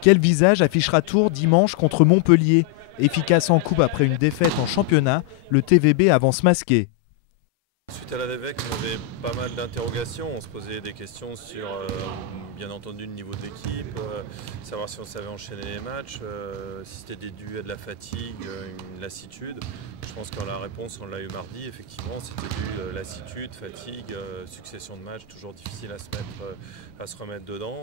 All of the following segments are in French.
Quel visage affichera Tours dimanche contre Montpellier? Efficace en coupe après une défaite en championnat, le TVB avance masqué. Suite à la défaite, on avait pas mal d'interrogations. On se posait des questions sur, bien entendu, le niveau de l'équipe, savoir si on savait enchaîner les matchs, si c'était dû à de la fatigue, une lassitude. Je pense que la réponse, on l'a eu mardi. Effectivement, c'était dû à lassitude, fatigue, succession de matchs, toujours difficile à se remettre dedans.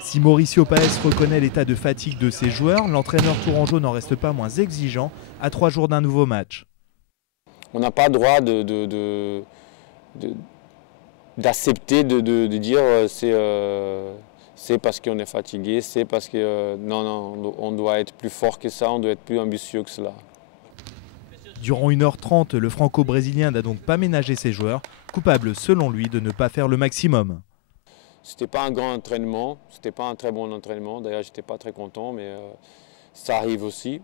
Si Mauricio Paes reconnaît l'état de fatigue de ses joueurs, l'entraîneur tourangeau n'en reste pas moins exigeant à 3 jours d'un nouveau match. On n'a pas le droit d'accepter de dire c'est parce qu'on est fatigué, c'est parce que non, on doit être plus fort que ça, on doit être plus ambitieux que cela. Durant 1h30, le franco-brésilien n'a donc pas ménagé ses joueurs, coupable selon lui de ne pas faire le maximum. C'était pas un grand entraînement, c'était pas un très bon entraînement, d'ailleurs j'étais pas très content, mais ça arrive aussi.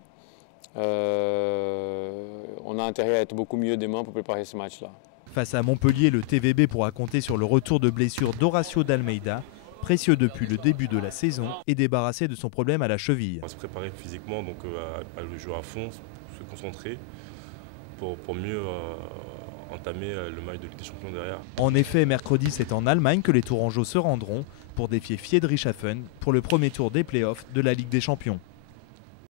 On a intérêt à être beaucoup mieux demain pour préparer ce match-là. Face à Montpellier, le TVB pourra compter sur le retour de blessure d'Horacio d'Almeida, précieux depuis le début de la saison et débarrassé de son problème à la cheville. On va se préparer physiquement, donc à le jouer à fond, se concentrer pour mieux entamer le match de Ligue des Champions derrière. En effet, mercredi, c'est en Allemagne que les Tourangeaux se rendront pour défier Friedrichshafen pour le premier tour des playoffs de la Ligue des Champions.